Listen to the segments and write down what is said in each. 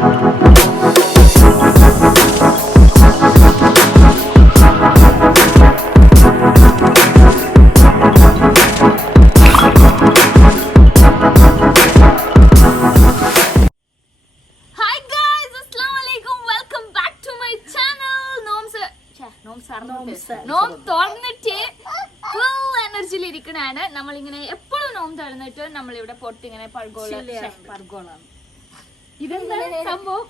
നോം തുറന്നിട്ട് ഫുൾ എനർജിയിൽ ഇരിക്കണാണ്. നമ്മളിങ്ങനെ എപ്പോഴും നോം തുറന്നിട്ട് നമ്മളിവിടെ പുറത്ത് ഇങ്ങനെ പർഗോളാണ്. ഇതെന്താ സംഭവം?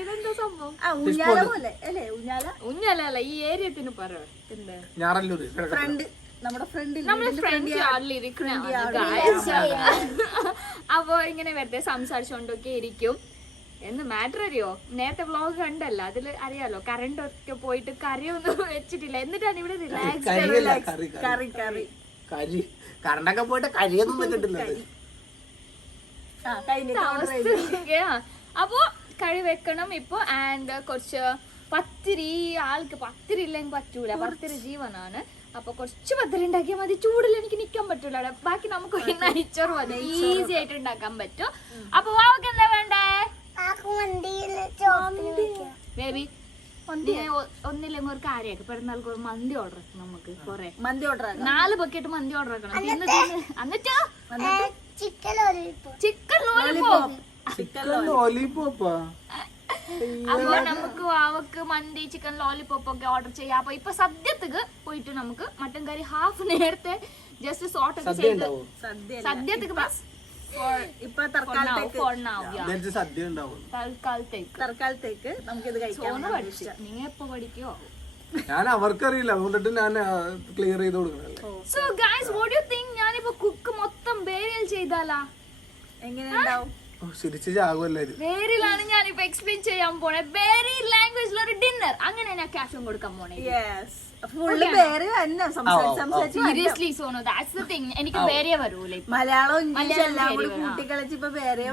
ഇതെന്താ സംഭവം? ഊഞ്ഞാലല്ല, ഈ ഏരിയത്തിന് അപ്പൊ ഇങ്ങനെ വെറുതെ സംസാരിച്ചോണ്ടൊക്കെ ഇരിക്കും. എന്ന് മാറ്റർ അറിയോ, നേരത്തെ വ്ളോഗ് കണ്ടല്ലോ, അതില് അറിയാലോ കറണ്ട് ഒക്കെ പോയിട്ട് കറിയൊന്നും വെച്ചിട്ടില്ല. എന്നിട്ടാണ് ഇവിടെ കറണ്ടൊക്കെ പോയിട്ട് കരിയൊന്നും വെച്ചിട്ടില്ല. അപ്പൊ കഴി വെക്കണം ഇപ്പൊ. ആൻഡ് കുറച്ച് പത്തിരി, ആൾക്ക് പത്തിരി ഇല്ലെങ്കിൽ പറ്റൂല, പത്തിരി ജീവനാണ്. അപ്പൊ കുറച്ച് പത്തിരി ഉണ്ടാക്കിയാൽ മതി. ചൂടിൽ എനിക്ക് നിക്കാൻ പറ്റൂല. ബാക്കി നമുക്ക് നെയ്ച്ചോറ് മതി, ഈസി ആയിട്ട് ഉണ്ടാക്കാൻ പറ്റും. അപ്പൊ വാവക്ക് എന്താ വേണ്ടേ? ബേബി ഒന്നില്ലെങ്കിൽ ഒരു കാര്യമാക്കി പെരുന്നാൾക്ക് ഒരു മന്തി ഓർഡർ ആക്കണം. നമുക്ക് കൊറേ മന്തി ഓർഡർ 4 ബക്കറ്റ് മന്തി ഓർഡർ ആക്കണം. എന്നിട്ട് ചിക്കൻ ലോലിപോപ്പ്. അപ്പൊ നമുക്ക് വാവക്ക് മന്തി, ചിക്കൻ ലോലിപോപ്പ് ഒക്കെ ഓർഡർ ചെയ്യാം. അപ്പൊ ഇപ്പൊ സദ്യക്ക് പോയിട്ട് നമുക്ക് മട്ടൻ കറി ഹാഫ് നേരത്തെ ജസ്റ്റ് സോർട്ട് ഒക്കെ ചെയ്ത് സദ്യക്ക് തൽക്കാലത്തേക്ക് നമുക്കിത് കഴിക്കാം. നിങ്ങൾ എപ്പോ പഠിക്കോ? ഞാൻ അവർക്കറിയില്ല, അതുകൊണ്ടിട്ട് ഞാൻ ക്ലിയർ ചെയ്ത് കൊടുക്കണല്ലേ. So guys, what do you think? ഞാനിപ്പോ കുക്ക് മൊത്തം ബേരിയൽ ചെയ്താലാ എങ്ങനെ ഉണ്ടാവും? ബേരിയിലാണ് ഞാനിപ്പോ എക്സ്പ്ലെയിൻ ചെയ്യാൻ പോണേ. ബേരി ലാംഗ്വേജിൽ ഒരു ഡിന്നർ, അങ്ങനെ ഞാൻ ക്യാഷും കൊടുക്കാൻ പോണേ. Seriously Sonu, that's the thing. എനിക്ക് ബേരിയ വരൂലേ, മലയാളം ഇംഗ്ലീഷ് എല്ലാം കൂടി കൂട്ടിക്കളിച്ചിപ്പോ ബേരിയ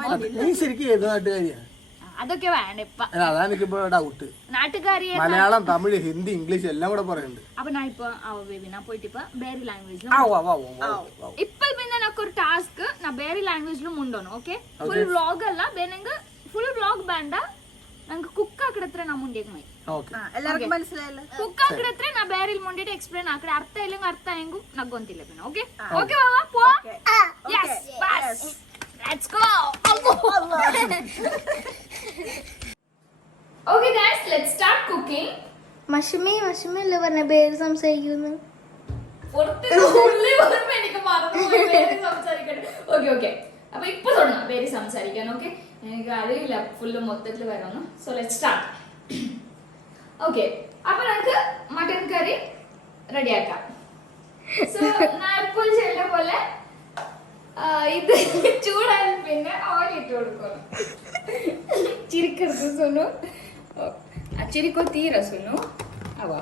അതൊക്കെ വേണ്ട ഇപ്പൊ. അതാണ് എനിക്കിപ്പോ ഡൗട്ട്. നാട്ടുകാരിയെ മലയാളം, തമിഴ്, ഹിന്ദി, ഇംഗ്ലീഷ് എല്ലാം കൂടെ പറയുന്നുണ്ട്. അപ്പൊ ഞാൻ ഇപ്പൊ ബേബി ഞാൻ പോയിട്ട് ഇപ്പൊ ബേരി ലാംഗ്വേജിലും ഇപ്പൊ പിന്നെ ഒരു ടാസ്ക് ഞാൻ ബേരി ലാംഗ്വേജിലും ഉണ്ടോന്നു. ഓക്കെ, ഫുൾ വ്ലോഗ് അല്ല ಬೇನೆಂಗೆ ಫುಲ್ ವ್ಲಾಗ್ ಬೇಡ, ನಂಗೆ ಕುಕ್ ಹಾಕಿಡತ್ರ ನಾ ಮುಂಡಿಗೆ ಮೈ. ಓಕೆ, ಎಲ್ಲರಿಗೂ മനസ്സിലായല്ലോ. ಕುಕ್ ಹಾಕಿಡತ್ರ ನಾ ಬೇರಿಲ್ ಮುಂಡಿಗೆ ಎಕ್ಸ್ಪ್ಲೇನ್ ಹಾಕಿಡ ಅರ್ಥ ಇಲ್ಲಂಗೆ ಅರ್ಥ ಹೆಂಗು ನಗೊಂತಿಲ್ಲ ಬಿನ. ಓಕೆ ಓಕೆ ಬಾಬಾ ಪೋ. ಯಸ್ ಬಸ್ let's go. Okay guys, let's start cooking. മഷമി അല്ലേ പറഞ്ഞ പേര് സംസാരിക്കുന്നു. ഓക്കെ അപ്പൊ ഇപ്പൊ തുടങ്ങാം പേര് സംസാരിക്കാൻ. ഓക്കെ, എനിക്ക് അറിയില്ല ഫുള്ള് മൊത്തത്തിൽ വരണം. So let's start. ഓക്കെ, അപ്പൊ നമുക്ക് മട്ടൻ കറി റെഡിയാക്കാം. സോ ഞാൻ ഇപ്പോൾ ചെയ്യുന്ന പോലെ ഇത് ചൂടായി പിന്നെ ഓയിൽ ഇട്ട് കൊടുക്കണം. ചിരിക്കരുത് സുനു, ചിരിക്കോ തീര സുനു. അവാ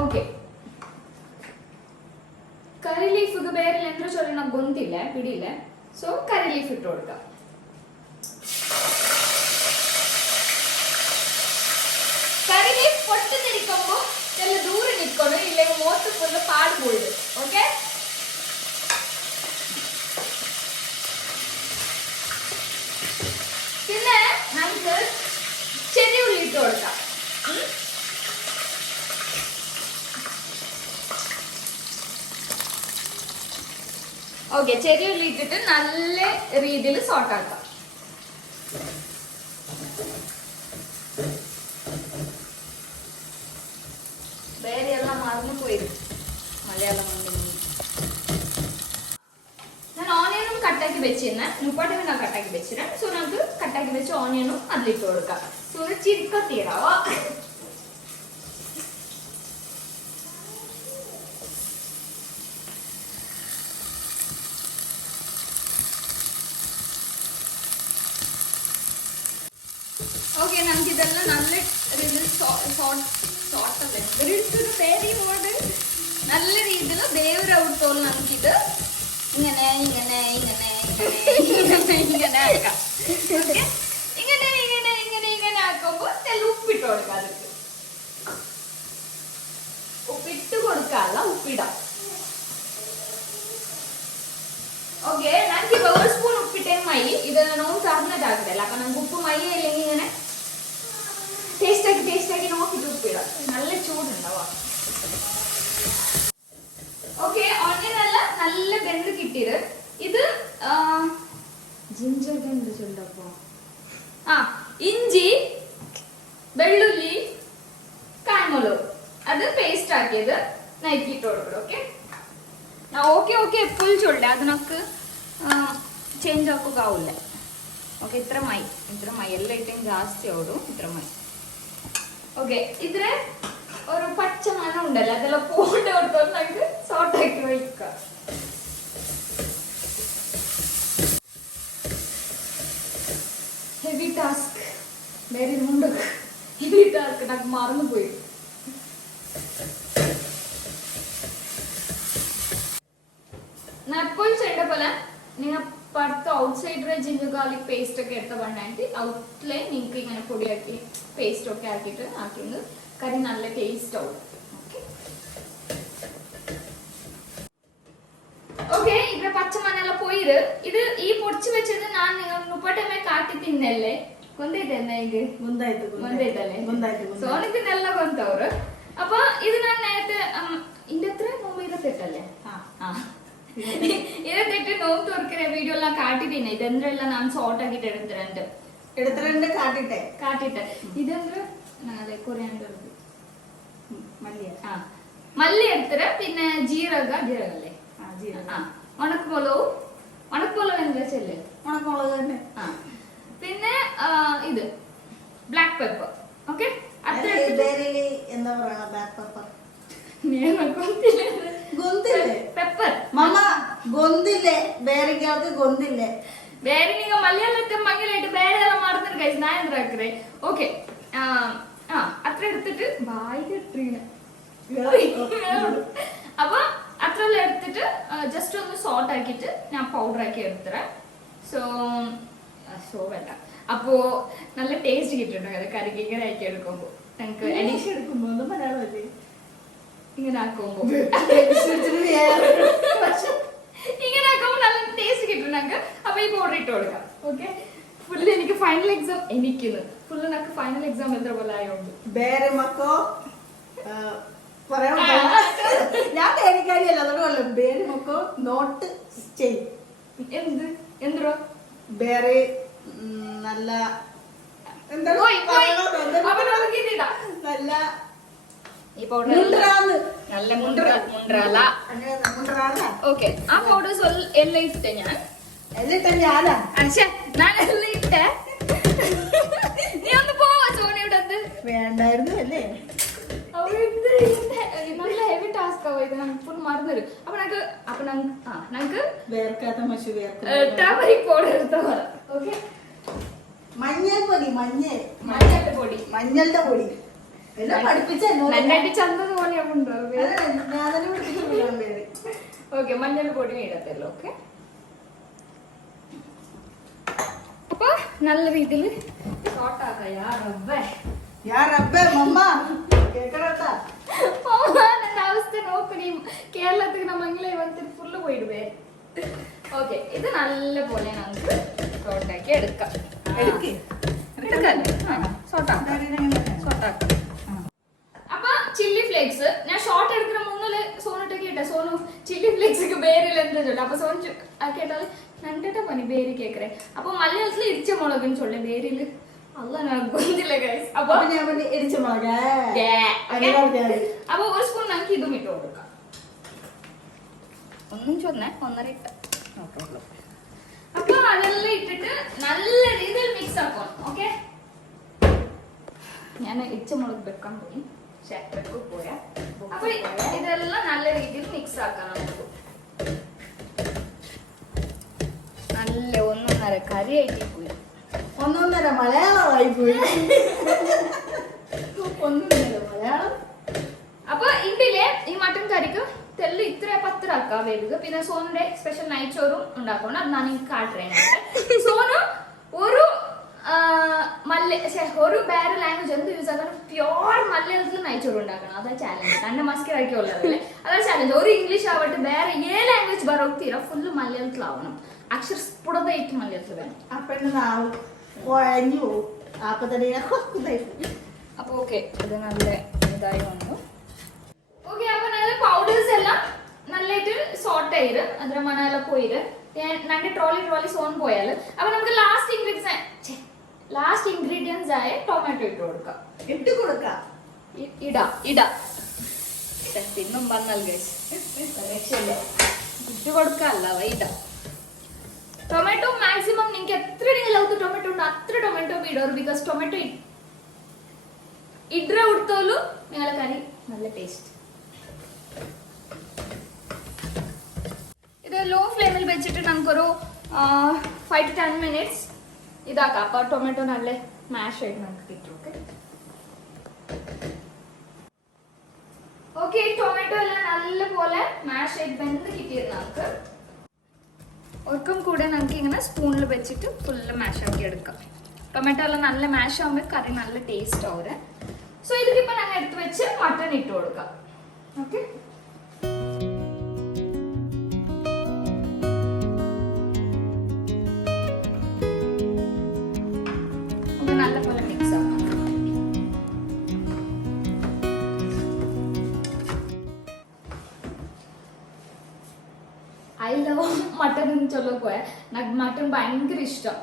ಓಕೆ, ಕರಿ ಲೀಫ್ ಬೇರೆ ಎಂದ್ರೆ ಚೊಲ್ಲ ನಂಗೆ ಗೊಂತಿಲ್ಲ ಬಿಡಿಲ್ಲ. ಸೊ ಕರಿ ಲೀಫ್ ಇಟ್ಟು കൊടുക്കാം. കറി ലീഫ് പൊട്ടുന്നിരിക്കുമ്പോൾ ചെല്ല ദൂരെ നിൽക്കണം, ഇല്ലെങ്കിൽ മോത്ത് ഫുള്ള് പാട് പോയിട്. ഓക്കെ, പിന്നെ നമുക്ക് ചെറിയ ഉള്ളി ഇട്ട് കൊടുക്കാം. ഓക്കെ, ചെറിയ ഉള്ളി ഇട്ടിട്ട് നല്ല രീതിയിൽ സോട്ടാക്കാം. ಬೇರೆ ಎಲ್ಲ ಮറന്നു പോയത് മലയാളം. ನಾನು ಆನಿಯನ್ ಕಟ್ಟಾಕಿ വെച്ചിരുന്ന മുപ്പാട്ടൊക്കെ ഞാൻ കട്ടാക്കി വെച്ചിരുന്ന. സോ നമുക്ക് കട്ടാക്കി വെച്ച ഓണിയനും അതിലിട്ട് കൊടുക്കാം. സോ ഒരു ചിരിക്ക തീരാവോ. ഓക്കെ, നമുക്ക് ഇതെല്ലാം നല്ല രീതിയിൽ നല്ല രീതിയിൽ വേവരവിടത്തോളം നമുക്കിത് ഇങ്ങനെ ഇങ്ങനെ ഇങ്ങനെ ഇങ്ങനെ ഇങ്ങനെ ആക്കാം. ഓക്കെ, ഇങ്ങനെ ഇങ്ങനെ ഇങ്ങനെ ഇങ്ങനെ ആക്കുമ്പോൾ നല്ല ഉപ്പിട്ട് കൊടുക്കാം. അതിക്ക് ഉപ്പിട്ട് കൊടുക്കാല്ല, ഉപ്പിടാം. ഓക്കെ, നമുക്ക് 1 സ്പൂൺ ഉപ്പിട്ടേ മതി. ഇത് നോമ്പ് തുറന്ന വന്നിട്ട് ആക്കില്ല. അപ്പൊ നമുക്ക് ഉപ്പ് മയ്യ ഇല്ലെങ്കിൽ ഇങ്ങനെ ടേസ്റ്റ് ആക്കി നോക്കിട്ട് ഉപ്പിടാം. നല്ല ചൂടുണ്ടാവാം. ഓക്കെ, ഓണിയൻ എല്ലാം നല്ല വെന്ത് കിട്ടിയത്. ഇത് ജിഞ്ചർ എന്ത് ചൊല്ലപ്പോ ഇഞ്ചി, വെള്ളുള്ളി, കായ്മുളക് അത് പേസ്റ്റ് ആക്കിയത് നൈറ്റിട്ട് കൊടുക്കണം. ഓക്കെ ഓക്കെ എപ്പോഴും ചൊല്ലേ അത് നമുക്ക് ചേഞ്ച് ആക്കുക ആവില്ല. ഓക്കെ, ഇത്ര മൈ എല്ലാം ഇട്ടും ജാസ്തി ഓടും. ഇത്ര മൈ ഓക്കെ. ഇതിന് ഒരു പച്ച മണം ഉണ്ടല്ലോ, അതെല്ലാം പോണ്ട് കൊടുത്തോണ്ട് നമുക്ക് സോട്ടാക്കി വയ്ക്കാം. ഹെവി ടാസ്ക്, വേറെ ഉണ്ട്. ഹെവി ടാസ്ക് నాకు മറന്നുപോയി. ഞാൻ എപ്പോഴും ചെയ്യേണ്ട പോലെ നിങ്ങൾ പുറത്ത് ഔട്ട് സൈഡിലെ ജിഞ്ചർ ഗാർലിക് പേസ്റ്റ് ഒക്കെ എടുത്ത പറഞ്ഞിട്ട് ഔട്ടിലെ നിങ്ങൾക്ക് ഇങ്ങനെ പൊടിയാക്കി പേസ്റ്റ് ഒക്കെ ആക്കിയത് കറി നല്ല ടേസ്റ്റ് ആവും. ഓക്കെ, ഇവിടെ പച്ചമഞ്ഞെല്ലാം പോയത്. ഇത് ഈ പൊടിച്ചു വെച്ചത് ഞാൻ നിങ്ങൾ മുപ്പട്ടമ്മ കാട്ടി തിന്നല്ലേ ಗೊಂದೈತಲ್ಲ ಈಗ ಗೊಂದೈತಲ್ಲೇ ಸೋನಿಗೆ ನೆಲ್ಲ ಗೊಂತವ್ರು. ಅಪ್ಪ ಇದು ನಾನು ನೇರത്തെ ഇതിന്റെ എത്ര 28 28 നോമ്പ് തുറക്കുന്ന വീഡിയോ എല്ലാം കാട്ടിട്ടേനെ. ഇതെന്തല്ല ഞാൻ ഷോർട്ട് ആക്കിട്ട് എടുത്തിട്ടുണ്ട് കാട്ടിട്ടെ. ഇതെന്ത്ര അതെ കൊറിയാണ്ടർ മല്ലി എടുത്തിട്ട് പിന്നെ ജീരകല്ലേ ഉണക്കമുളക് എന്താ വെച്ചല്ലേ ഉണക്കമുളക് തന്നെ. പിന്നെ ഇത് ബ്ലാക്ക് പെപ്പർ. ഓക്കെ, എന്താ പറയണ ബ്ലാക്ക് പെപ്പർ പെപ്പർ മമ്മ ഗൊന്തില്ലേ ಬೇರೆಗೆ ಗೊಂದಿಲ್ಲೆ ಬೇರೆ ನೀವು ಮಲಯಾಳಕ್ಕೆ ಮಂಗಲಾയിട്ട് ಬೇರೆ ಎಲ್ಲ ಮಾಡ್ತಾರೆ ಗೈಸ್. ನಾ ಎಂದ್ರ ಹಾಕ್ರೆ ಓಕೆ അത്ര എടുത്തിട്ട് ബായിക്ക് ഇട്ടിരിക്കണ. അപ്പൊ അത്രയെല്ലാം എടുത്തിട്ട് ജസ്റ്റ് ഒന്ന് സോട്ട് ആക്കിയിട്ട് ഞാൻ പൗഡർ ആക്കി എടുത്തറ. സോ വേണ്ട. അപ്പോ നല്ല ടേസ്റ്റ് കിട്ടുന്നുണ്ട് അത് കറിക്ക് ഇങ്ങനെ ആക്കി എടുക്കുമ്പോ. നമുക്ക് അഡീഷൻ എടുക്കുമ്പോ ഒന്നും മലയാളമല്ലേ ഇങ്ങനെ ആക്കുമ്പോ ഇങ്ങനെ ആക്കുമ്പോ നല്ല ടേസ്റ്റ് കിട്ടും ഞങ്ങൾക്ക്. അപ്പൊ ഈ പൗഡർ ഇട്ട് കൊടുക്കാം. ഓക്കെ, ഫുള്ള് എനിക്ക് ഫൈനൽ എക്സാം ഫുള്ള് നമുക്ക് ഫൈനൽ എക്സാം എത്ര പോലെ ആയോണ്ട് ಬೇರೆ ಮಕ್ಕೋ ഞാൻ തേനിക്കാരിയല്ല അതുകൊണ്ടല്ല. ಬೇರೆ ಮಕ್ಕೋ നോട്ട് ചെയ്യും എന്തോ ಬೇರೆ നല്ല എന്താ നല്ല ഈ പൗഡർ നല്ല മുണ്ട്രല. ഓക്കെ, ആ പൗഡർ എല്ലാം ഇട്ടേ ഞാൻ ഞാനാ ഞാനെല്ലാം ഇട്ടേ. നീ ഒന്ന് പോവാ സോണിയുടെ അത് വേണ്ടായിരുന്നു അല്ലേ. നല്ല ഹെവി ടാസ്ക് ആവും ഇത്. നമുക്ക് ഫുൾ മറന്നു വരും. അപ്പൊ ഞങ്ങക്ക് വേർക്കാത്ത മഷി ടർമറിക് പൗഡർ എടുത്താ പോലെ. ഓക്കെ, മഞ്ഞൾപ്പൊടി മഞ്ഞളുടെ പൊടി എല്ലാം പഠിപ്പിച്ച നന്നായിട്ട് ചന്തത് പോലെയാവുണ്ടോ? ഞാൻ തന്നെ പഠിപ്പിച്ചു. ഓക്കെ, മഞ്ഞൾ പൊടി ഇടത്തല്ലോ. ഓക്കെ, അപ്പൊ നല്ല രീതിയിൽ ഷോർട്ടാക്കാം. ನನ್ನ ಅವಸ್ಥೆ ನೋಡ್ತೀನಿ. കേരളത്തിൽ നമ്മളെ വന്നിട്ട് ഫുള്ള് പോയിടുവേ. ഓക്കെ, ഇത് നല്ല പോലെ നമുക്ക് ഷോർട്ടാക്കി എടുക്കാം. അപ്പൊ ചില്ലി ഫ്ലേക്സ് ഞാൻ ഷോർട്ട് എടുക്കുന്ന മുന്നില് സോനിട്ടൊക്കെ ഇട്ട സോനു ചില്ലി ഫ്ലേക്സ് ಬೇರಿಲ್ಲ ಅಂತ ಚೊಲ್ಲ. ಅಪ್ಪ ಸೋನ್ ಕೇಟಾಲೆ ನಂಟಟ ಪನಿ ಬೇರಿ ಕೇಕ್ರೆ. ಅಪ್ಪ ಮಲಯಾಳത്തിൽ ഇടിച്ച മുളകുன்னு சொல்ல ಬೇರಿಲ್ಲ അല്ല నాకు ഗൊന്തില്ല ഗൈസ്. അപ്പൊ ഞാൻ ഇടിച്ച മുളക് അപ്പൊ ഒരു സ്പൂൺ നമുക്ക് ഇതും ഇട്ട് കൊടുക്കാം. ഒന്നും ചൊന്നേ 1.5 ഇട്ട. അപ്പൊ അതെല്ലാം ഇട്ടിട്ട് നല്ല രീതിയിൽ മിക്സ് ആക്കണം. ഓക്കെ, ഞാൻ ഇടിച്ച മുളക് വെക്കാൻ പോയി പോയാ. അപ്പൊ ഇതെല്ലാം നല്ല രീതിയിൽ മിക്സ് ആക്കാം. നമുക്ക് നല്ല 1.5 കറിയായിട്ട് പോയി. 1.5 മലയാളമായി പോയി. 1.5 മലയാളം. അപ്പൊ ഇതിലെ ഈ മട്ടൻ കറിക്ക് തെല്ല് ഇത്ര പത്തരാക്കാം വേവുക. പിന്നെ സോനുടെ സ്പെഷ്യൽ നൈറ്റ് ചോറും ഉണ്ടാക്കണം. അത് ഞാൻ എനിക്ക് കാട്ടുറേ. സോനു ഒരു ಬೇರೆ ಲ್ಯಾಂಗ್ವೇಜ್ എന്ത് യൂസ് ആക്കണം പ്യോർ മലയാളത്തിൽ നൈച്ചോറ് ഉണ്ടാക്കണം. അതാ ചാലഞ്ച്. കണ്ട മസ്കിറാക്കിയുള്ളതല്ലേ, അതാ ചാലഞ്ച്. ഒരു ഇംഗ്ലീഷ് ആവട്ടെ വേറെ ഏ ലാംഗ്വേജ് ബറോക്തീര ഫുള്ള് മലയാളത്തിലാവണം. അക്ഷര സ്ഫുടതയായിട്ട് മലയാളത്തിൽ വേണം. ആ പെണ്ണ് നാവും കുഴഞ്ഞു പോവും. അപ്പൊ തന്നെ അപ്പൊ ഓക്കെ, ഇത് നല്ല ഇതായി വന്നു. ഓക്കെ, അപ്പൊ നല്ല പൗഡേഴ്സ് എല്ലാം നല്ലായിട്ട് സോർട്ട് ചെയ്ത് അതിന് മണാല പോയിട്ട് രണ്ട് ട്രോളി സോൺ പോയാൽ അപ്പൊ നമുക്ക് ലാസ്റ്റ് ഇൻഗ്രീഡിയൻസ് ആയ ടൊമാറ്റോ ഇട്ട് കൊടുക്കാം. ഇട്ട് കൊടുക്കാം. ഇടാ പിന്നും വന്നാൽ രക്ഷയില്ല, ഇട്ട് കൊടുക്കാല്ല ഇടാ. ടൊമാറ്റോ മാക്സിമം നിങ്ങൾക്ക് എത്ര നിങ്ങൾക്ക് ടൊമാറ്റോ ഉണ്ട് അത്ര ടൊമാറ്റോ ഇടോರು, ബിക്കോസ് ടൊമാറ്റോ ഇಡ್ರೆ ഉടുത്തോലു നിങ്ങളെ കറി നല്ല ടേസ്റ്റ്. ഇത് ലോ ഫ്ലെയിമിൽ വെച്ചിട്ട് നമുക്കൊരു 5 to 10 minutes ഇതാക്കാം. അപ്പൊ ടൊമാറ്റോ നല്ല മാഷ് ആയിട്ട് നമുക്ക് കിട്ടും. ഓക്കെ, ടൊമാറ്റോ എല്ലാം നല്ലപോലെ മാഷ് ആയിട്ട് വെന്ത് കിട്ടിയത് നമുക്ക് ഒർക്കും കൂടെ നമുക്ക് ഇങ്ങനെ സ്പൂണിൽ വെച്ചിട്ട് ഫുള്ള് മാഷ് ആക്കി എടുക്കാം. ടൊമാറ്റോ എല്ലാം നല്ല മാഷ് ആകുമ്പോൾ കറി നല്ല ടേസ്റ്റ് ആവും. സോ ഇതിലിപ്പോൾ ഞങ്ങൾ എടുത്ത് വെച്ച് മട്ടൺ ഇട്ട് കൊടുക്കാം. ഓക്കെ, നല്ലപോലെ മിക്സ് ആക്കാം. ഐ ലവ് മട്ടൺ എന്ന് ചൊല്ലപ്പോയ నాకు മട്ടൺ ഭയങ്കര ഇഷ്ടം.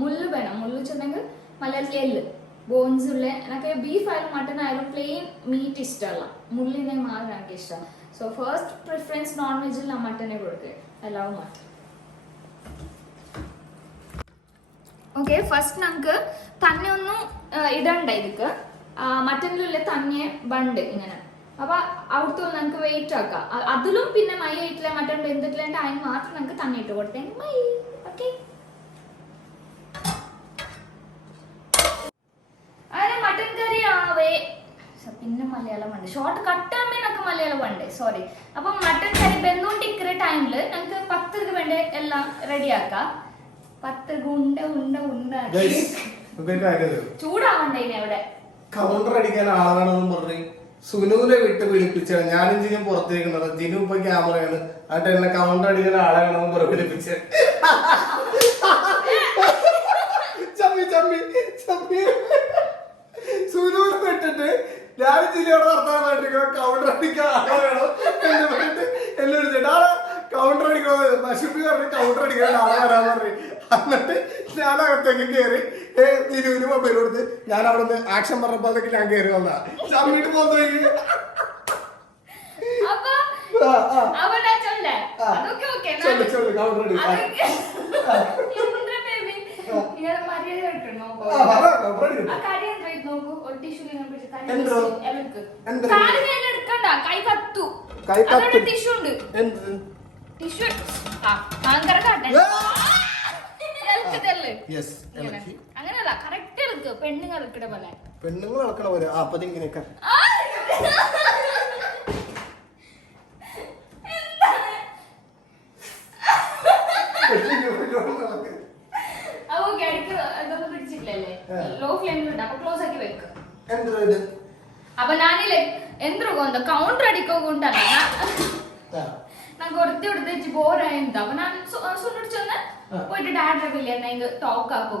മുള്ളു വേണം, മുള്ളു വെച്ചിട്ടുണ്ടെങ്കിൽ മലയാളത്തിൽ എല്ല് ബോൺസ് ഉള്ള. എനിക്ക് ബീഫ് ആയാലും മട്ടൺ ആയാലും പ്ലെയിൻ മീറ്റ് ഇഷ്ടമല്ല, മുള്ളിനെ മാത്രം എനിക്ക് ഇഷ്ടം. സോ ഫസ്റ്റ് പ്രിഫറൻസ് നോൺ വെജിൽ ഞാൻ മട്ടനെ കൊടുക്കുക. I love mutton. Okay, first നമുക്ക് തന്നെ ഒന്നും ഇടണ്ട. ഇതൊക്കെ മട്ടനിലുള്ള തന്നെ ബണ്ട് ഇങ്ങനെ. അപ്പൊ അവിടുത്തെ നമുക്ക് വെയിറ്റ് ആക്കാം. അതിലും പിന്നെ മൈ ആയിട്ടില്ല മട്ടൺ വെന്തിട്ടില്ല അതിന് മാത്രം നമുക്ക് തന്നെ ഇട്ട് കൊടുത്തേ മൈ. ഓക്കെ, അങ്ങനെ മട്ടൻ കറി ആവേ. പിന്നെ മലയാളം വേണ്ട ഷോർട്ട് കട്ടാകുമ്പോ നമുക്ക് മലയാളം വേണ്ടേ, സോറി. അപ്പൊ മട്ടൻ കറി വെന്തുകൊണ്ടിരിക്കുന്ന ടൈമില് നമുക്ക് 10 വേണ്ട എല്ലാം റെഡി ആക്കാം. 10 ഉണ്ട ഉണ്ട ഉണ്ട ചൂടാവണ്ടേ ഇനി അവിടെ. കൗണ്ടർ അടിക്കാൻ ആളാണെന്ന് പറഞ്ഞ് സുനുവിനെ വിട്ട് വിളിപ്പിച്ചാണ് ഞാനും ജിനും പുറത്തേക്കുന്നത്. ജിനു ഇപ്പൊ ക്യാമറയാണ് ആ ടൈമിലെ കൗണ്ടർ അടിക്കാൻ ആളാണെന്ന് പറഞ്ഞ് വിളിപ്പിച്ച സുനുവിനെ വിട്ടിട്ട് ഞാനും ജിനോട് വർത്താനായിട്ടിരിക്കുന്ന കൗണ്ടർ അടിക്കാൻ ആളെ വേണം എന്ന് പറഞ്ഞിട്ട് എല്ലാം വിളിച്ചിട്ട് ആളെ കൗണ്ടർ അടിക്കുന്നത് നശിപ്പി പറഞ്ഞ് കൗണ്ടർ അടിക്കാൻ ആളെ വരാൻ പറഞ്ഞു. എന്നിട്ട് ഞാൻ അകത്തേക്ക് കയറി ജിനുവിന് മൊബൈൽ കൊടുത്ത് ഞാൻ അവിടെ നിന്ന് ആക്ഷൻ പറഞ്ഞപ്പോഴത്തേക്ക് ഞാൻ കയറി വന്നാ ചമ്മിട്ട് പോകുന്ന കൗണ്ടർ അങ്ങനല്ല, കറക്റ്റ് എടുക്ക്. പെണ്ണുങ്ങൾ എടുക്കണ പോലെ പെണ്ണുങ്ങൾ ഇളക്കണ പോലെ അപ്പൊ ഇങ്ങനെയൊക്കെ ലോ ഫ്ലെയിമിലുണ്ട്. അപ്പൊ ക്ലോസ് ആക്കി വെക്ക്. എന്ത് അപ്പൊ ഞാനില്ലേ എന്തൊക്കെ കൗണ്ടർ അടിക്കൊണ്ടല്ല ഞാൻ കൊടുത്ത് കൊടുത്ത് ബോറായത്. അപ്പൊ ഞാൻ സുന്നിട്ട് ചെന്ന് പോയിട്ട് ഡാഡി ഇല്ല ടോക്ക് ആക്കോ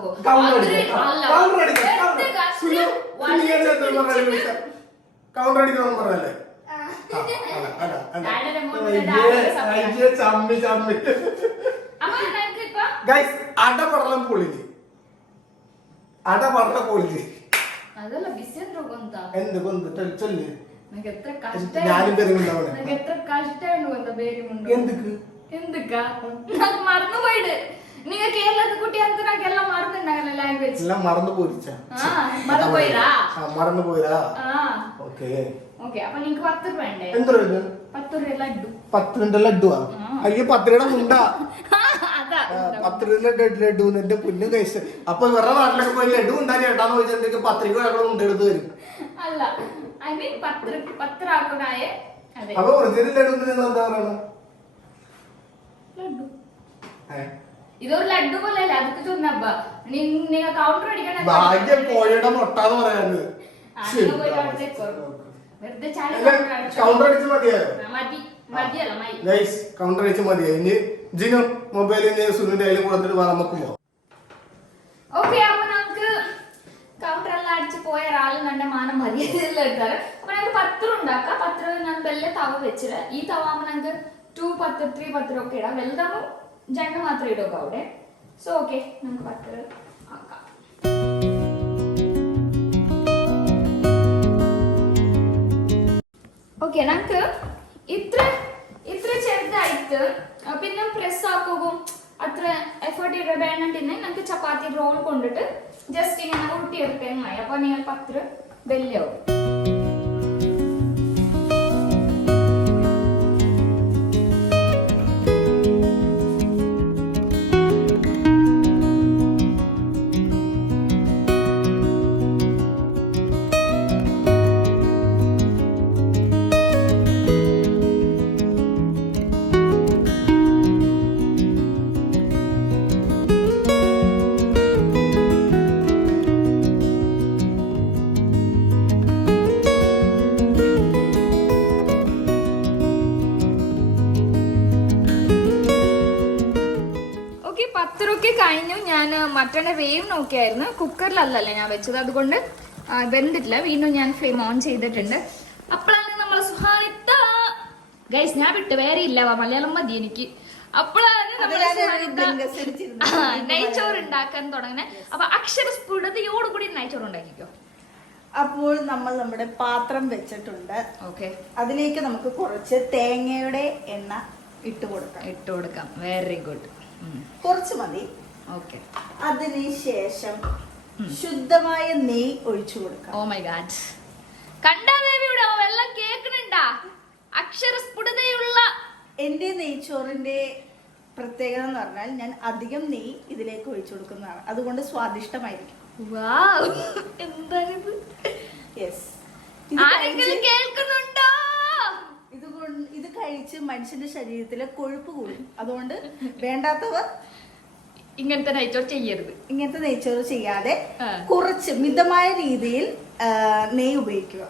കൗണ്ടർ അടിക്കണം പറഞ്ഞല്ലേ. അടപടലം പൊളിഞ്ഞ് അടപടല പൊളിഞ്ഞ് അതല്ല ബിസിൻ എന്ത് കൊന്ത് ചൊല്ല് എത്ര ഞാനും എത്ര കഷ്ടമുണ്ട് പേരുമുണ്ട്. എന്തൊക്കെ എന്തൊക്കാ മറന്നുപോയിട്ട് നിങ്ങൾ കേരളത്തിൽ കുട്ടികൾക്ക് എല്ലാം മറന്നുണ്ടാകല്ലോ ലാംഗ്വേജ് എല്ലാം മറന്നു പോയിച്ച മറന്നു പോയിരാ. ഓക്കെ ഓക്കെ, അപ്പൊ നിങ്ങക്ക് 10 രൂപ വേണ്ടേ? എന്താ 10 രൂപ ലഡു. 10 ലഡുവാ? അയ്യോ 10 രൂപയുടെ മുണ്ടാ. 10 രൂപ ലഡു എന്റെ പുല്ലും കഴിച്ചു. അപ്പൊ വേറെ നാട്ടിലൊക്കെ പോയി ലഡു ഉണ്ടാ ചേട്ടാന്ന് ചോദിച്ചിട്ടുണ്ടെങ്കിൽ 10 രൂപ മുണ്ടെടുത്ത് വരും. അല്ല, ഐ മീൻ 10 ആക്കുനായ. അപ്പൊ ഒറിജിനൽ ലഡു എന്താ പറയണ? ലഡു ഇതൊരു ലഡു പോലെ അല്ല. അതൊക്കെ ചൊന്നപ്പ നിങ്ങൾ കൗണ്ടർ അടിക്കണ ഭാഗ്യം കോഴിയുടെ മുട്ടാന്ന് പറയാന്. കൗണ്ടർ അടിച്ച് മതിയായോ? മതിയല്ല കൗണ്ടർ അടിച്ച് മതിയായി. ഇനി ജിനു മൊബൈലിൽ സുനിന്റെ കയ്യിൽ കൊടുത്തിട്ട് നമുക്ക് പോകാം. ഓക്കെ, അപ്പൊ നമുക്ക് കൗണ്ടറെല്ലാം അടിച്ച് പോയ ഒരാൾ നല്ല മാനം മര്യാദയിൽ എടുത്താറ്. അപ്പൊ ഞങ്ങൾക്ക് പത്രം ഉണ്ടാക്കാം. പത്രം ഞാൻ വലിയ തവ വെച്ചിട്ട് ഈ തവ ആകുമ്പോൾ ഞങ്ങൾക്ക് 2 പത്രം 3 പത്രം ഒക്കെ ഇടാം. വലുതാകുമ്പോൾ 2 മാത്രം ഇടുക അവിടെ. സോ ഓക്കെ, നമുക്ക് പത്രം ആക്കാം. ഓക്കെ, ഞങ്ങൾക്ക് ഇത്ര ചെറുതായിട്ട് പിന്നെ പ്രസ് ആക്കുകയും അത്ര എഫേർട്ട് ഇട വേണ്ടിന് ഞങ്ങൾക്ക് ചപ്പാത്തി റോൾ കൊണ്ടിട്ട് ജസ്റ്റ് ഇങ്ങനെ ഊട്ടിയെടുക്കാൻ മതി. അപ്പൊ നിങ്ങൾ പത്രം വലിയാവും. പത്രമൊക്കെ കഴിഞ്ഞു. ഞാൻ മട്ടന്റെ വേവ് നോക്കിയായിരുന്നു. കുക്കറിലല്ലല്ലേ ഞാൻ വെച്ചത്, അതുകൊണ്ട് വെന്തിട്ടില്ല. വീണ്ടും ഞാൻ ഫ്ലെയിം ഓൺ ചെയ്തിട്ടുണ്ട്. അപ്പോഴാണ് നമ്മൾ സുഹാനിത്ത ഗൈസ് ഞാൻ വിട്ട് വേറെ ഇല്ല മലയാളം മതി എനിക്ക്. അപ്പോഴാണ് നെയ്ച്ചോറ് ഉണ്ടാക്കാൻ തുടങ്ങുന്നത്. അപ്പൊ അക്ഷരസ്ഫുടതയോടുകൂടി നെയ്ച്ചോറ് ഉണ്ടാക്കിക്കോ. അപ്പോൾ നമ്മൾ നമ്മുടെ പാത്രം വെച്ചിട്ടുണ്ട്. ഓക്കെ, അതിലേക്ക് നമുക്ക് കുറച്ച് തേങ്ങയുടെ എണ്ണ ഇട്ട് കൊടുക്കാം. Very good. കുറച്ച് മതി. ഓക്കെ, അതിനുശേഷം ശുദ്ധമായ നെയ്യ് ഒഴിച്ചു കൊടുക്കാം. ഓ മൈ ഗാഡ്, കണ്ടാ ദേവിയുടെ എല്ലാം കേൾക്കണുണ്ടാ? അക്ഷരസ്ഫുടതയുള്ള എന്റെ നെയ്ച്ചോറിന്റെ പ്രത്യേകത എന്ന് പറഞ്ഞാൽ ഞാൻ അധികം നെയ്യ് ഇതിലേക്ക് ഒഴിച്ചു കൊടുക്കുന്നതാണ്. അതുകൊണ്ട് സ്വാദിഷ്ടമായിരിക്കും. എന്താണിത്? യെസ്, ആരെങ്കിലും കേൾക്കുന്നുണ്ടോ? ഇത് കഴിച്ച് മനുഷ്യന്റെ ശരീരത്തിലെ കൊഴുപ്പ് കൂടും. അതുകൊണ്ട് വേണ്ടാത്തവർ ഇങ്ങനത്തെ നെയ്ച്ചോറ് ചെയ്യരുത്. ഇങ്ങനത്തെ നെയ്ച്ചോറ് ചെയ്യാതെ കുറച്ച് മിതമായ രീതിയിൽ നെയ്യ് ഉപയോഗിക്കുക.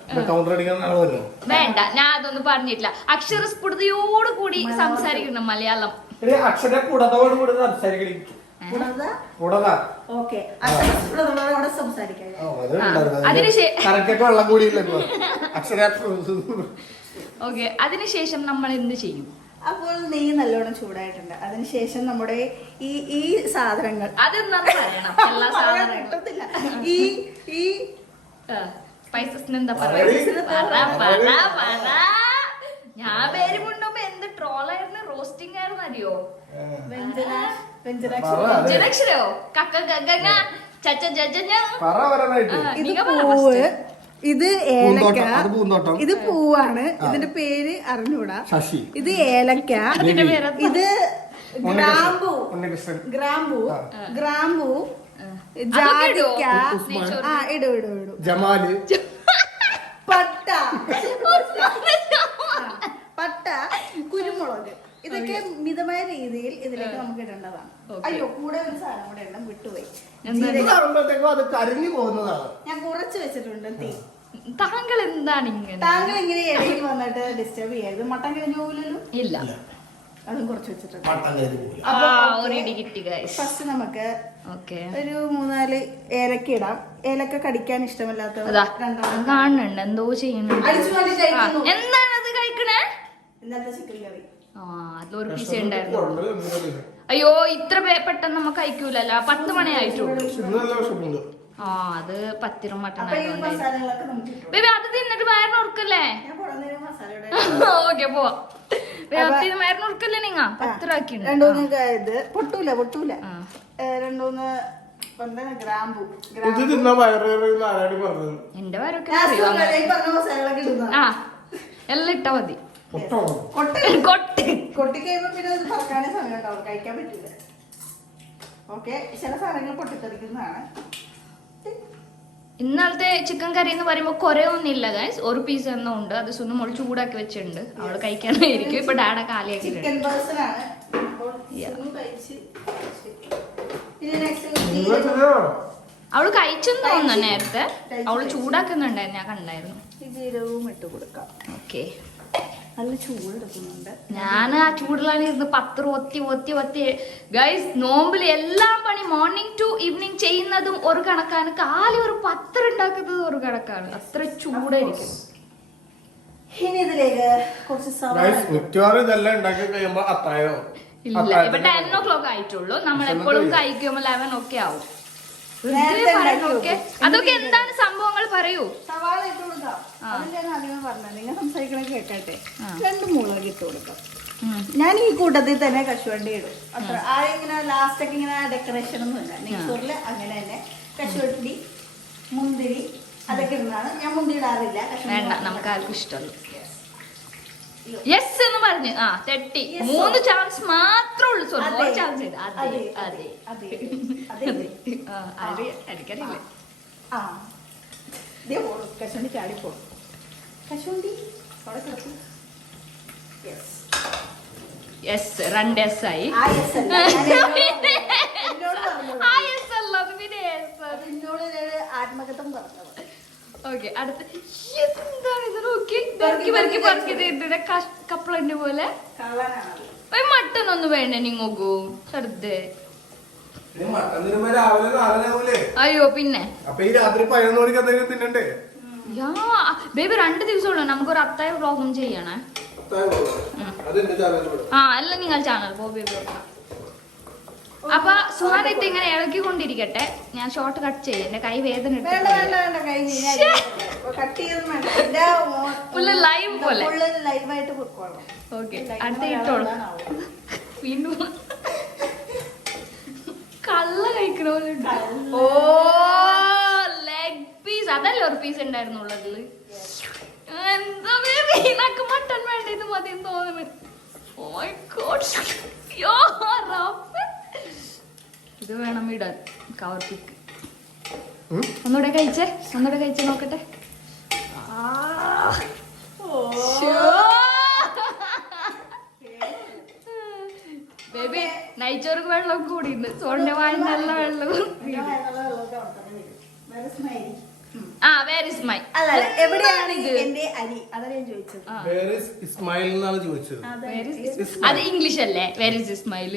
വേണ്ട, ഞാൻ അതൊന്നും പറഞ്ഞിട്ടില്ല. അക്ഷരസ്ഫുടതയോടുകൂടി സംസാരിക്കണം മലയാളം. ഓക്കെ, അതിനുശേഷം നമ്മൾ എന്ത് ചെയ്യും? അപ്പോൾ നെയ്യ് നല്ലോണം ചൂടായിട്ടുണ്ട്. അതിനുശേഷം നമ്മുടെ ഈ സാധനങ്ങൾ അതെന്താന്ന് പറയണം. എല്ലാ സാധനങ്ങളും ഈ സ്പൈസസിന് എന്താ പറയാ? ഞാൻ പേര് കൊണ്ടുമ്പോ എന്ത് ട്രോളായിരുന്നു, റോസ്റ്റിംഗ് ആയിരുന്നു അറിയോ? വ്യഞ്ജനാക്ഷരോ കക്ക ഗഗ ചച്ച ജജ. ഇത് ഏലക്ക, ഇത് പൂവാണ്. ഇതിന്റെ പേര് അറിഞ്ഞൂടാ. ഇത് ഏലക്ക, ഇത് ഗ്രാമ്പൂ, ജാതിക്ക, ഇടും ജമാല്, പട്ട, കുരുമുളക്. ഇതൊക്കെ മിതമായ രീതിയിൽ ഇതിലേക്ക് നമുക്ക് ഇടേണ്ടതാണ്. അയ്യോ, കൂടെ ഒരു സാധനം കൂടെ ഇടണം, വിട്ടുപോയി. ഞാൻ കുറച്ച് വെച്ചിട്ടുണ്ട് തീ. താങ്കൾ എന്താണ് ഇങ്ങനെ? താങ്കൾ ഇങ്ങനെ ഇടയിൽ വന്നിട്ട് ഡിസ്റ്റർബ് ചെയ്യരുത്. മട്ടൻ കരിഞ്ഞു പോലല്ലോ. ഇല്ല, അതും കുറച്ച് വെച്ചിട്ടുണ്ട്. ഫസ്റ്റ് നമുക്ക് ഒരു 3-4 ഏലക്ക ഇടാം. ഏലക്ക കടിക്കാൻ ഇഷ്ടമല്ലാത്തവർ കാണുന്നുണ്ട് എന്തോ ചെയ്യുന്നുണ്ട്. എന്താണത് കഴിക്കണേ? ഇന്നത്തെ ചിക്കൻ കറി. അതിലൊരു പീസ ഉണ്ടായിരുന്നു. അയ്യോ, ഇത്ര പെട്ടെന്ന് നമുക്ക് കഴിക്കൂലല്ലോ. 10 മണി ആയിട്ടുള്ളൂ. അത് പത്തിരും മട്ടൺ ബേബി. അത് തിന്നിട്ട് വയറിന് ഉറക്കല്ലേ? ഓക്കെ, പോവാം. വയറിന് ഉറക്കല്ലേ? നിങ്ങ 10 ആക്കിണ്ട്. 2-3 ഇത് പൊട്ടൂല 2-3 ഗ്രാമ്പു. എന്റെ വയറൊക്കെ എല്ലാം ഇട്ടാ മതി. കൊട്ടിക്കഴിയുമ്പോ പിന്നെ അത് പറക്കാനേ സമയം ഉണ്ടാവും, കഴിക്കാൻ പറ്റില്ല. ഓക്കെ, ചില സാധനങ്ങൾ പൊട്ടിത്തെറിക്കുന്നതാണ്. ഇന്നലത്തെ ചിക്കൻ കറി എന്ന് പറയുമ്പോ കുറയൊന്നുമില്ല ഗൈസ്. ഒരു പീസ് എണ്ണ ഉണ്ട്. അത് സുന്നു മോള് ചൂടാക്കി വെച്ചിട്ടുണ്ട്. അവള് കഴിക്കാനായിരിക്കും. ഇപ്പൊ ഡാഡ കാലിയാക്കിയിട്ടുണ്ട്. അവള് കഴിച്ചെന്ന് തോന്നുന്നു നേരത്തെ. അവള് ചൂടാക്കുന്നുണ്ടായിരുന്നു, ഞാൻ കണ്ടായിരുന്നു. ജീരകവും ഇട്ട് കൊടുക്കാം. ഓക്കെ, നല്ല ചൂടെടുക്കുന്നുണ്ട്. ഞാൻ ആ ചൂടിലാണ് ഇരുന്ന് പത്ത് ഒത്തി ഗൈസ്. നോമ്പിൽ എല്ലാം പണി മോർണിംഗ് ടു ഈവനിങ് ചെയ്യുന്നതും ഒരു കണക്കാണ്, കാലി ഒരു പത്തർ ഉണ്ടാക്കുന്നത് ഒരു കണക്കാണ്. അത്ര ചൂടായിരിക്കും. ഇനി ഇതിലേക്ക് കുറച്ച് സവാള മിക്കവാറും ഇതെല്ലാം ഉണ്ടാക്കി കഴിയുമ്പോ അത്തായോ ഇല്ല, ഇപ്പൊ 10 o'clock ആയിട്ടുള്ളൂ. നമ്മൾ എപ്പോഴും കഴിക്കുമ്പോ 11 ഒക്കെ ആവും. നേരത്തെ ഓക്കെ, അതൊക്കെ എന്താണ് സംഭവങ്ങൾ പറയൂ. സവാള ഇട്ട് കൊടുക്കാം. അതിന്റെ ആദ്യമേ പറഞ്ഞത് നിങ്ങൾ സംസാരിക്കണ കേട്ടെ. 2 മുളക് ഇട്ട് കൊടുക്കാം. ഞാൻ ഈ കൂട്ടത്തിൽ തന്നെ കശുവണ്ടി ഇടും. അത്ര ഇങ്ങനെ ലാസ്റ്റ് ഒക്കെ ഇങ്ങനെ ഡെക്കറേഷൻ ഒന്നും ഇല്ല. നെയ്ച്ചോറില് അങ്ങനെ തന്നെ കശുവണ്ടി, മുന്തിരി അതൊക്കെ ഇടുന്നതാണ്. ഞാൻ മുന്തിരി ഇടാറില്ല. വേണ്ട, നമുക്ക് ആർക്കും ഇഷ്ടമല്ല. യെസ് എന്ന് പറഞ്ഞു തെറ്റി. 3 ചാൻസ് മാത്രമേ ഉള്ളൂ. സോറി, ചാൻസ് ചെയ്ത് എനിക്കറിയില്ല. കശുവണ്ടി ചാടിപ്പോ. കശുവണ്ടി യെസ്, 2 yes ആയി. ആത്മകഥം പറഞ്ഞത്. ഓക്കെ, അടുത്ത എന്താണ് ഇത്? നോക്കി കപ്പളന്റെ പോലെ മട്ടൺ ഒന്നും വേണ്ട നിങ്ങോക്കൂ ചെറുത്. രാവിലെ 4 അയ്യോ പിന്നെ അപ്പൊ ഈ രാത്രി 11 മണിക്ക് എന്തെങ്കിലും തിന്നണ്ടേ? ബേബി 2 ദിവസമുള്ളൂ. നമുക്കൊരു അത്തായ വ്ളോഗും ചെയ്യണേ. അല്ല, നിങ്ങൾ ചാനൽ പോ ബേബി. അപ്പൊ സുഹാനത്ത് ഇങ്ങനെ ഇളക്കിക്കൊണ്ടിരിക്കട്ടെ. ഞാൻ ഷോർട്ട് കട്ട് ചെയ്യും. എന്റെ കൈ വേദന ലൈവ് പോലെ. ഓക്കെ, അടുത്ത ഇട്ടോളൂ. വീണ്ടും കള്ള കഴിക്കണ പോലെ. ഓ, ലെഗ് പീസ്. അതല്ലേ ഒരു പീസ് ഉണ്ടായിരുന്നുള്ളത്. എന്താ ബേബി, എനിക്ക് മട്ടൺ വേണ്ട, ഇത് മതി തോന്നുന്നു. ഓ മൈ ഗോഡ്, ഇത് വേണം ഇടാൻ. കവർ പിക്ക് ഒന്നുകൂടെ കഴിച്ചേ നോക്കട്ടെ. ബേബി നൈച്ചോർക്ക് വെള്ളം കൂടിയുണ്ട്. സോണിന്റെ വായിൽ നല്ല വെള്ളം. എവിടെയാണ് എന്റെ അരി? അതാണ് ഞാൻ ചോദിച്ചത്. അത് ഇംഗ്ലീഷ് അല്ലേ? Where is Ismail?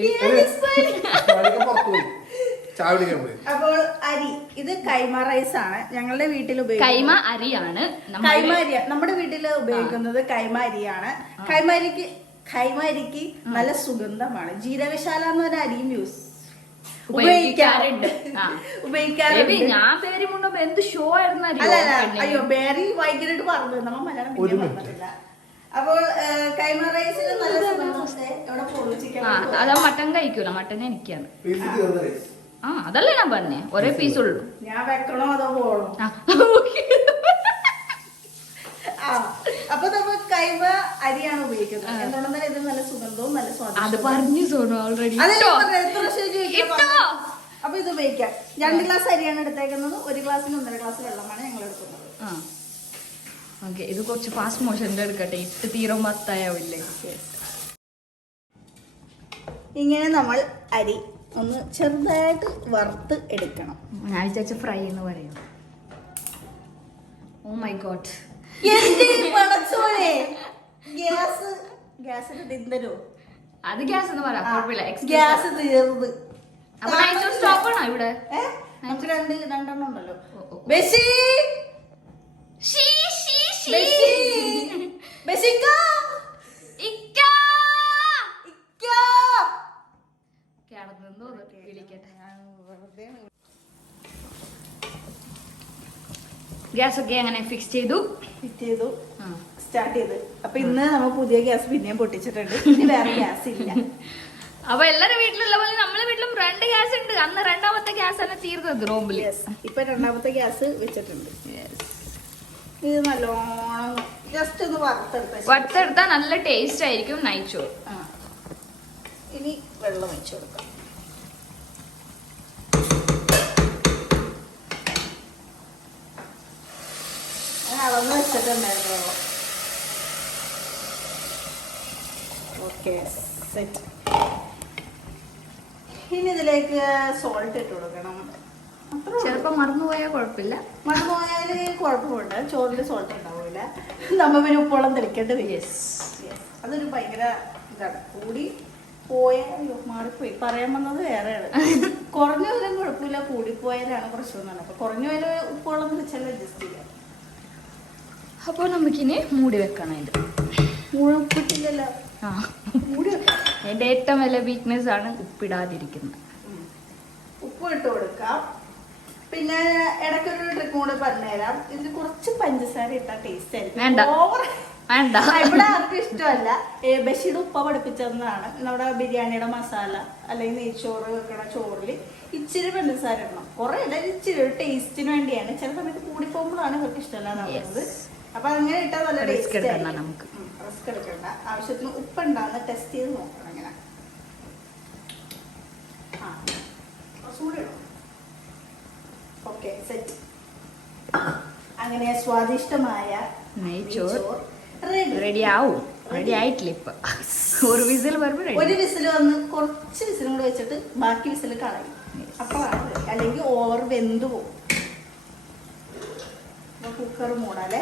അപ്പോൾ അരി ഇത് കൈമ റൈസ് ആണ്. ഞങ്ങളുടെ വീട്ടിൽ കൈമ അരിയാണ്. കൈമ അരി നമ്മുടെ വീട്ടിൽ ഉപയോഗിക്കുന്നത് കൈമ അരിയാണ്. കൈമ അരിക്ക് നല്ല സുഗന്ധമാണ്. ജീരകശാല എന്നൊരു അരിയും ഉപയോഗിക്കാറുണ്ട്. ഞാൻ പേര് മുണ്ടുമ്പോ എന്ത് ഷോ ആയിരുന്നു. അയ്യോ, ബേറി വൈകിട്ട് പറഞ്ഞു. നമ്മ മലയാളം പറഞ്ഞില്ല. അപ്പോൾ കൈമ റൈസിന് നല്ല സുഗന്ധത്തെ എവിടെ പോകും? ചിക്കൻ അതാ മട്ടൻ കഴിക്കൂല. മട്ടൻ എനിക്കാണ്. അതല്ലേ ഞാൻ പറഞ്ഞേ, ഒരേ പീസ് ഉള്ളൂ. ഞാൻ വെക്കണോ അതോ പോകണോ? അപ്പൊ നമ്മൾ കൈമ അരിയാണ് ഉപയോഗിക്കുന്നത്. എന്തുകൊണ്ടെന്നാൽ ഇത് നല്ല സുഗന്ധവും നല്ല സ്വാദും. അത് പറഞ്ഞു സോണു ഓൾറെഡി. അപ്പൊ ഇത് ഉപയോഗിക്കാം. 2 ഗ്ലാസ് അരിയാണ് എടുത്തേക്കുന്നത്. 1 ഗ്ലാസ്സിന് 1.5 ഗ്ലാസ് വെള്ളമാണ് ഞങ്ങൾ എടുക്കുന്നത്. ഓക്കെ, ഇത് കുറച്ച് ഫാസ്റ്റ് മോഷന്റെ എടുക്കട്ടെ. ഇട്ട് തീരെ മത്തായാവില്ലേ? ഇങ്ങനെ നമ്മൾ അരി ഒന്ന് ചെറുതായിട്ട് വറുത്ത് എടുക്കണം. ഞാൻ വിചാരിച്ച ഫ്രൈ എന്ന് പറയും. ഓ മൈ ഗോഡ്, അത് ഗ്യാസ് എന്ന് പറയാം. ഗ്യാസ് തീർന്ന് അപ്പൊ നൈറ്റ് സ്റ്റോപ്പ് ആണോ ഇവിടെ? നമുക്ക് 2 ഉണ്ടല്ലോ. ഗ്യാസ് ഒക്കെ അങ്ങനെ ഫിക്സ് ചെയ്തു സ്റ്റാർട്ട് ചെയ്ത്. അപ്പൊ ഇന്ന് നമ്മൾ പുതിയ ഗ്യാസ് പിന്നെയും പൊട്ടിച്ചിട്ടുണ്ട്. ഇനി വേറെ ഗ്യാസ് ഇല്ല. അപ്പൊ എല്ലാരും വീട്ടിലുള്ള പോലെ നമ്മളെ വീട്ടിലും 2 ഗ്യാസ് ഉണ്ട്. അന്ന് 2ാമത്തെ ഗ്യാസ് തന്നെ തീർന്നത് റൂമിൽ. ഇപ്പൊ 2ാമത്തെ ഗ്യാസ് വെച്ചിട്ടുണ്ട്. ഇത് നല്ലോണം ജസ്റ്റ് ഒന്ന് വറുത്തെടുത്താ നല്ല ടേസ്റ്റ് ആയിരിക്കും നൈച്ചോർ. ഇനി വെള്ളം വെച്ചു കൊടുക്കാം. ഞാൻ അളന്ന് വെച്ചിട്ടുണ്ടായിരുന്നു വെള്ളം. Okay, set. ഇനി ഇതിലേക്ക് സോൾട്ട് ഇട്ട് കൊടുക്കണം. ചിലപ്പോ മറന്നുപോയാൽ കുഴപ്പമില്ല. മറന്നുപോയാല് കുഴപ്പമുണ്ട്, ചോറിൽ സോൾട്ട് ഉണ്ടാവില്ല, നമ്മ പിന്നെ ഉപ്പോളം തെളിക്കേണ്ടി വരും. അതൊരു ഭയങ്കര ഇതാണ്. കൂടി പോയാൽ മാറിപ്പോയി. പറയാൻ വന്നത് വേറെയാണ്. കുറഞ്ഞ പോയാലും കുഴപ്പമില്ല, കൂടിപ്പോയാലാണ് പ്രശ്നം. അപ്പൊ കുറഞ്ഞ പോയാലും ഉപ്പോളം തെളിച്ചാലും അഡ്ജസ്റ്റ് ചെയ്യാം. അപ്പോൾ നമുക്കിനി മൂടി വെക്കണം. ഇത് ഉപ്പിട്ടില്ലല്ലോ. ആ, മൂടി വെക്കാം. എൻ്റെ ഏറ്റവും വലിയ വീക്ക്നെസ് ആണ് ഉപ്പിടാതിരിക്കുന്നത്. ഉപ്പ് ഇട്ട് കൊടുക്കാം. പിന്നെ ഇടയ്ക്കൊരു ട്രിക്ക് കൂടെ പറഞ്ഞുതരാം. ഇതിൽ കുറച്ച് പഞ്ചസാര ഇട്ടാൽ ടേസ്റ്റ് ആയിരിക്കും. വേണ്ട. ഓവർ വേണ്ട. ഇവിടെ ആർക്കും ഇഷ്ടമല്ല. ബഷീർ ഉപ്പ പഠിപ്പിച്ചതെന്നാണ്. നമ്മുടെ ബിരിയാണിയുടെ മസാല അല്ലെങ്കിൽ നെയ്ച്ചോറ് വെക്കണ ചോറിൽ ഇച്ചിരി പഞ്ചസാര ഇടണം. കുറെ ഇല്ല, ഇച്ചിരി ഒരു ടേസ്റ്റിന് വേണ്ടിയാണ്. ചില സമയത്ത് കൂടി പോകുമ്പോഴാണ് ഇവർക്ക് ഇഷ്ടമല്ലാതാവുന്നത്. അപ്പൊ അങ്ങനെ ഇട്ടാൽ നല്ല റിസ്ക് ടേസ്റ്റ് എടുക്കണ്ട നമുക്ക്. റിസ്ക് എടുക്കണ്ട. ആവശ്യത്തിന് ഉപ്പ് ഉണ്ടാകുന്ന ടെസ്റ്റ് ചെയ്ത് നോക്കണം. അങ്ങനെ കുറച്ചുകൂടി ഇടണം. Okay, set. അങ്ങനെ സ്വാദിഷ്ടമായ നെയ്ച്ചോറ് റെഡി. റെഡി ആവും. റെഡി ആയിട്ടില്ല ഇപ്പൊ. ഒരു വിസിൽ വരുമ്പോൾ ഒരു വിസിൽ വന്ന് കുറച്ച് വിസിലും കൂടെ വെച്ചിട്ട് ബാക്കി വിസിൽ കളയും. അപ്പോഴാണ് ready. അല്ലെങ്കിൽ ഓവർ വെന്ത് പോകും. കുക്കർ മൂടാലേ.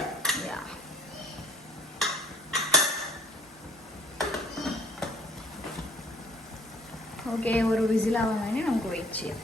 ഓക്കെ, ഒരു വിസിലാവാൻ വേണ്ടി നമുക്ക് വെയിറ്റ് ചെയ്യാം.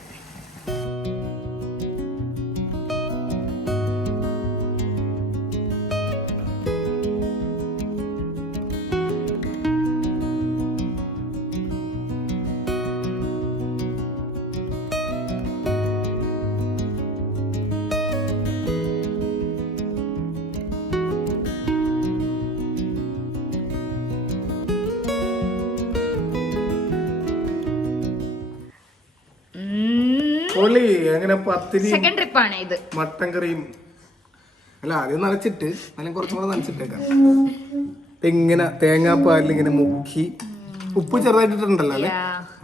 പൊളി. അങ്ങനെ പത്തിരി സെക്കൻഡ് ട്രിപ്പാണ് ഇത്. മട്ടൻ കറിയും അല്ല ആദ്യം നനച്ചിട്ട് അല്ലെങ്കിൽ കുറച്ചും കൂടെ നനച്ചിട്ടേക്കാം. ഇങ്ങനെ തേങ്ങാപ്പാലിൽ ഇങ്ങനെ മുക്കി ഉപ്പ് ചെറുതായിട്ടിട്ടുണ്ടല്ലോ അല്ലേ?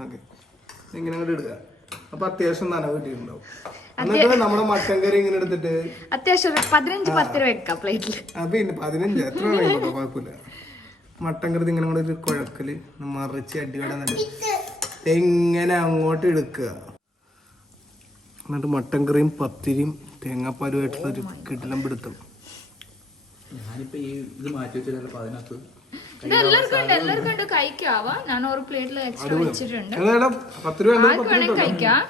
ഓക്കെ, ഇങ്ങനെ അങ്ങോട്ട് ഇടുക. അപ്പൊ അത്യാവശ്യം നനവ് കിട്ടിയിട്ടുണ്ടാവും. എന്നിട്ട് നമ്മുടെ മട്ടൻ കറി ഇങ്ങനെ എടുത്തിട്ട് അത്യാവശ്യം ഒരു 15-10 രൂപ വെക്കാം പ്ലേറ്റിൽ. പിന്നെ 15 എത്ര വേണമെങ്കിലും കുഴപ്പമില്ല. മട്ടൻ കറി ഇങ്ങനെ കൂടെ ഒരു കുഴക്കല് മറിച്ച് അടികട എങ്ങനെ അങ്ങോട്ട് എടുക്കുക. എന്നിട്ട് മട്ടൻ കറിയും പത്തിരിയും തേങ്ങാപ്പാലുമായിട്ടുള്ള ഒരു കിടിലം പിടുത്തം. ഞാനിപ്പോ ഈ ഇത് മാറ്റി വെച്ചിട്ടല്ലോ അതിനകത്ത് ഇത് എല്ലാവർക്കും ഉണ്ട് കഴിക്കാവാ. ഞാൻ ഒരു പ്ലേറ്റിൽ എക്സ്ട്രാ വെച്ചിട്ടുണ്ട്. 10 രൂപ ആർക്ക് വേണമെങ്കിൽ കഴിക്കാം.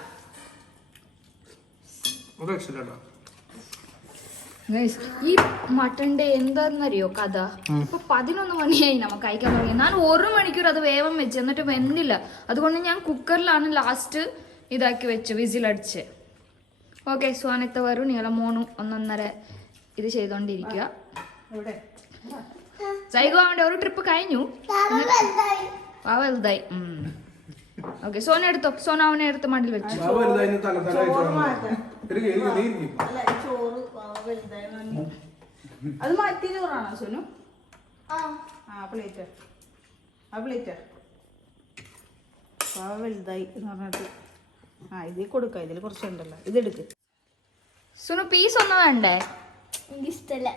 ഈ മട്ടന്റെ എന്താന്നറിയോ കഥ? ഇപ്പൊ 11 മണിയായി നമുക്ക് കഴിക്കാൻ തുടങ്ങി. ഞാൻ 1 മണിക്കൂർ അത് വേഗം വെച്ച്, എന്നിട്ട് വെന്തില്ല. അതുകൊണ്ട് ഞാൻ കുക്കറിലാണ് ലാസ്റ്റ് ഇതാക്കി വെച്ച് വിസിലടിച്ച്. ഓക്കെ, സ്വാനത്തെ വരും. നിങ്ങളെ മോണു 1.5 ഇത് ചെയ്തോണ്ടിരിക്കുക. സൈഗോ അവന്റെ ഒരു ട്രിപ്പ് കഴിഞ്ഞു. വലുതായി. ഓക്കെ, സോന എടുത്തോ. സോന അവനെ എടുത്ത് മടിയിൽ വെച്ചു. അത് മാറ്റി ചോറാണോ സോനു? പ്ലേറ്റ് വലുതായി എന്ന് പറഞ്ഞിട്ട് ഇതിൽ കൊടുക്ക. ഇതിൽ കുറച്ചുണ്ടല്ലോ, ഇതെടുക്ക്. സുനു പീസ് ഒന്നും വേണ്ടേ? എനിക്കിഷ്ടല്ല.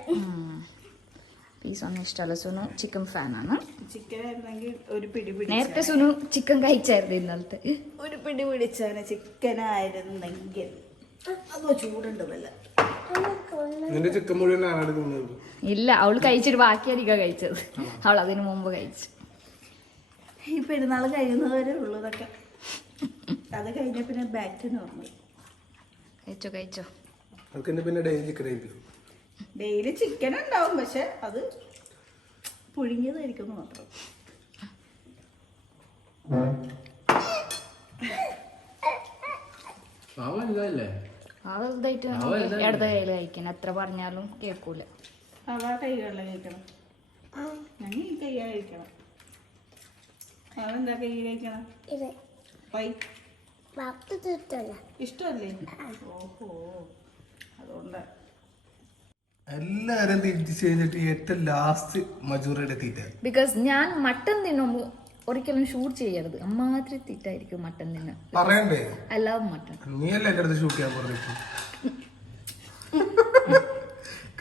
പീസ് ഒന്നും ഇഷ്ടമല്ല. സുനു ചിക്കൻ ഫാനാണ്. ചിക്കൻ ആയിരുന്നെങ്കിൽ ഒരു പിടി നേരത്തെ സുനു ചിക്കൻ കഴിച്ചായിരുന്നു ഇന്നലത്തെ. ഒരു പിടി പിടിച്ചാണ്. ചിക്കൻ ആയിരുന്നെങ്കിൽ അതോ ചൂടുണ്ട് വല്ല. നിന്റെ ചിക്കൻ മുഴുവൻ ഞാനാണ് തിന്നത്. ഇല്ല, അവള് കഴിച്ചിട്ട് ബാക്കിയായിരിക്കും കഴിച്ചത്. അവൾ അതിനു മുമ്പ് കഴിച്ചു. ഈ പെരുന്നാൾ കഴിയുന്നവരെ ഉള്ളതൊക്കെ. അത് കഴിഞ്ഞ പിന്നെ ബാറ്റിന് വന്നു. കഴിച്ചോ. അതൊക്കെ പിന്നെ ഡെയിലി ചിക്കൻ കഴിക്കും. ഡെയിലി ചിക്കൻ ഉണ്ടാവും, പക്ഷെ അത് പുഴുങ്ങിയതായിരിക്കും മാത്രം. വലുതായിട്ട് ഇടത കയ്യിൽ കഴിക്കണം. എത്ര പറഞ്ഞാലും കേൾക്കൂല. അവ കൈകളിൽ കഴിക്കണം. ഞങ്ങൾ ഈ കൈ കഴിക്കണം. അവെന്താ കൈ കഴിക്കണം? ഇഷ്ടമല്ലേ? ഓഹോ, അതുകൊണ്ട് എല്ലാരും തിരിച്ചു കഴിഞ്ഞിട്ട് ഏറ്റവും ലാസ്റ്റ് മജൂറിയുടെ തീറ്റ. ബിക്കോസ് ഞാൻ മട്ടൻ തിന്നുമ്പോ ഒരിക്കലും ഷൂട്ട് ചെയ്യരുത്. അമ്മാതിരി തീറ്റായിരിക്കും മട്ടൻ തിന്ന്. പറയണ്ടേ? I love mutton. നീയല്ലേ എന്റെ അടുത്ത് ഷൂട്ട് ചെയ്യാൻ പറഞ്ഞു?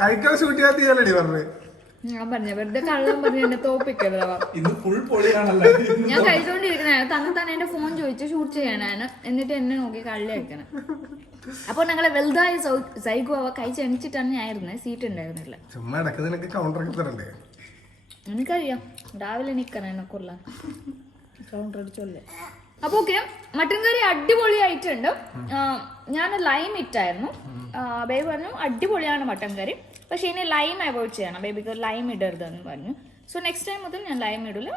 കഴിക്കാൻ ഷൂട്ട് ചെയ്യാൻ തീയല്ലേ പറഞ്ഞേ? ഞാൻ പറഞ്ഞ വെറുതെ കള്ളം പറഞ്ഞ് എന്നെ തോപ്പിക്കരുത്. ഇന്ന് ഫുൾ പൊളിയാണല്ലോ. ഞാൻ കഴിച്ചോണ്ടിരിക്കണ തന്നെ എന്റെ ഫോൺ ചോദിച്ച് ഷൂട്ട് ചെയ്യാനാണ്. എന്നിട്ട് എന്നെ നോക്കി കള്ളി വെക്കണം. അപ്പോൾ ഞങ്ങളെ വലുതായ സൈഗോ കഴിച്ച് എണിച്ചിട്ടാണ് ഞാൻ ഇരുന്നത്, സീറ്റ് ഉണ്ടായിരുന്നില്ല. ചുമ്മാ ഇടയ്ക്ക് നിനക്ക് കൗണ്ടർ ഒക്കെ തരണ്ടേ? എനിക്കറിയാം രാവിലെ നിൽക്കണം എന്നെ കൊള്ളാൻ, കൗണ്ടർ അടിച്ചോല്ലേ. അപ്പോൾ ഓക്കെ, മട്ടൻ കറി അടിപൊളിയായിട്ടുണ്ട്. ഞാൻ ലൈം ഇട്ടായിരുന്നു, ബേബി പറഞ്ഞു അടിപൊളിയാണ് മട്ടൻ കറി, പക്ഷെ ഇനി ലൈം അവോയ്ഡ് ചെയ്യണം, ബേബിക്ക് ലൈം ഇടരുതെന്ന് പറഞ്ഞു. സോ നെക്സ്റ്റ് ടൈം മുതൽ ഞാൻ ലൈം ഇടില്ല.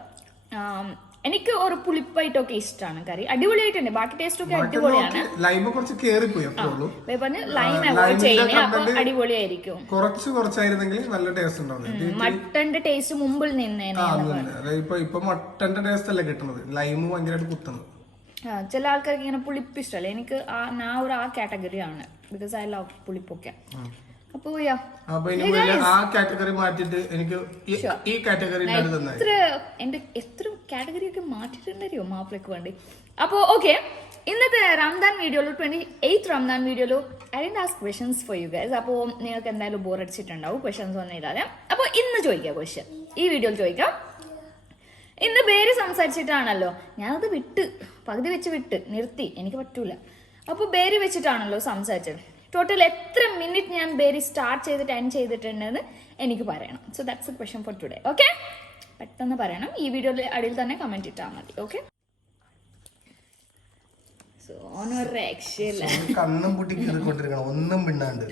എനിക്ക് ഒരു പുളിപ്പായിട്ടൊക്കെ ഇഷ്ടമാണ് കറി, അടിപൊളിയായിട്ടുണ്ട്. ബാക്കി ടേസ്റ്റ് ഒക്കെ അടിപൊളിയാണ്. ലൈമ് കുറച്ച് കേറിപ്പോയി അപ്പോഴുള്ളൂ. ബേബി പറഞ്ഞു ലൈം അവോയ്ഡ് ചെയ്യുന്നേ, അപ്പൊ അടിപൊളിയായിരിക്കും. കുറച്ചായിരുന്നെങ്കിൽ നല്ല ടേസ്റ്റ് ഉണ്ടാവും. മട്ടന്റെ ടേസ്റ്റ് മുമ്പിൽ നിന്നേനെ. ഇപ്പൊ മട്ടന്റെ ടേസ്റ്റ് അല്ലേ കിട്ടുന്നത്, ലൈമ് ഭയങ്കരമായിട്ട് കുത്തുന്നത്. ചില ആൾക്കാർക്ക് ഇങ്ങനെ പുളിപ്പ് ഇഷ്ടമല്ല, എനിക്ക് ഞാൻ ഒരു ആ കാറ്റഗറിയാണ്, ബിക്കോസ് ഐ ലവ് പുളിപ്പൊക്കെ. അപ്പൊ ആ കാറ്റഗറി മാറ്റിട്ട് എനിക്ക് ഈ കാറ്റഗറി എത്ര കാറ്റഗറി ഒക്കെ മാറ്റിട്ടുണ്ടോ മാപ്പിളക്ക് വേണ്ടി. അപ്പൊ ഓക്കെ, ഇന്നത്തെ റംദാൻ വീഡിയോയിലോ 28th റംദാൻ വീഡിയോയിലോ I didn't ask questions for you guys. അപ്പോൾ നിങ്ങൾക്ക് എന്തായാലും ബോർ അടിച്ചിട്ടുണ്ടാവും ക്വസ്റ്റ്യൻസ് ഒന്നും ഇല്ലാതെ. അപ്പോൾ ഇന്ന് ചോദിക്കാം ക്വസ്റ്റ്യൻ, ഈ വീഡിയോയിൽ ചോദിക്കാം. ഇന്ന് പേര് സംസാരിച്ചിട്ടാണല്ലോ, ഞാനത് പകുതി വെച്ച് നിർത്തി, എനിക്ക് പറ്റൂല. അപ്പോൾ പേര് വെച്ചിട്ടാണല്ലോ സംസാരിച്ചത്. ടോട്ടൽ എത്ര മിനിറ്റ് ഞാൻ ബേരി സ്റ്റാർട്ട് ചെയ്തിട്ട് എൻഡ് ചെയ്തിട്ടുണ്ടെന്ന് എനിക്ക് പറയണം. So that's A question for today. Okay, പെട്ടെന്ന് പറയണം, ഈ വീഡിയോയുടെ അടിയിൽ തന്നെ കമന്റ് ഇട്ടാൽ മതി. ഓക്കെ, സോ ഓണർ രക്ഷയില്ല, കണ്ണും പൊട്ടി കീറിക്കൊണ്ടിരിക്കണം, ഒന്നും പിന്നാണ്ട്.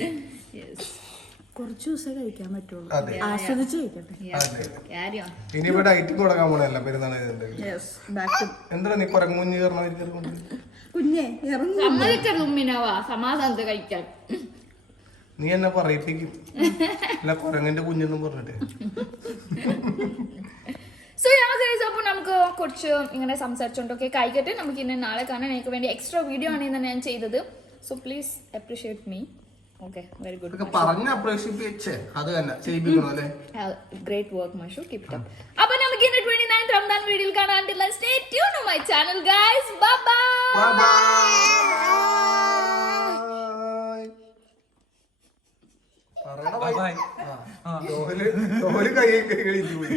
കുറച്ച് ദിവസം കഴിക്കാൻ പറ്റുള്ളൂ, ആസ്വദിച്ച് കഴിക്കട്ടെ. ഇനി ഇവിടെ ഡയറ്റിംഗ് തുടങ്ങാൻ പോണല്ല പെരുന്നാൾ. എന്താ നീ കുരങ്ങുഞ്ഞ് കയറണം കുഞ്ഞെ സമ്മതിക്കരുമിനവാ സമാധാനത്ത് കഴിക്കാൻ. നീ എന്നെ പറയിപ്പിക്കും, അല്ല കുരങ്ങന്റെ കുഞ്ഞെന്നും പറഞ്ഞിട്ട്. സോ അപ്പോൾ നമുക്ക് കുറച്ച് ഇങ്ങനെ സംസാരിച്ചോണ്ടൊക്കെ കഴിക്കട്ടെ. നമുക്ക് ഇന്ന് നാളെ കാണാൻ എനിക്ക് വേണ്ടി എക്സ്ട്രാ വീഡിയോ ആണ് ഇന്ന് ഞാൻ ചെയ്തത്. So please appreciate me. Okay, very good. പറഞ്ഞ അപ്രീഷിയേറ്റ് അത് തന്നെ ചെയ്യിപ്പിക്കണം അല്ലേ. Great work, Mashu. Keep it up. അപ്പോൾ നമുക്ക് ഇന്ന് 29th റംദാൻ വീഡിയോയിൽ കാണാം. Until then, stay tuned to my channel, guys. Bye bye. Bye bye. പറയണ ബൈ. തോല് കൈ പോയി.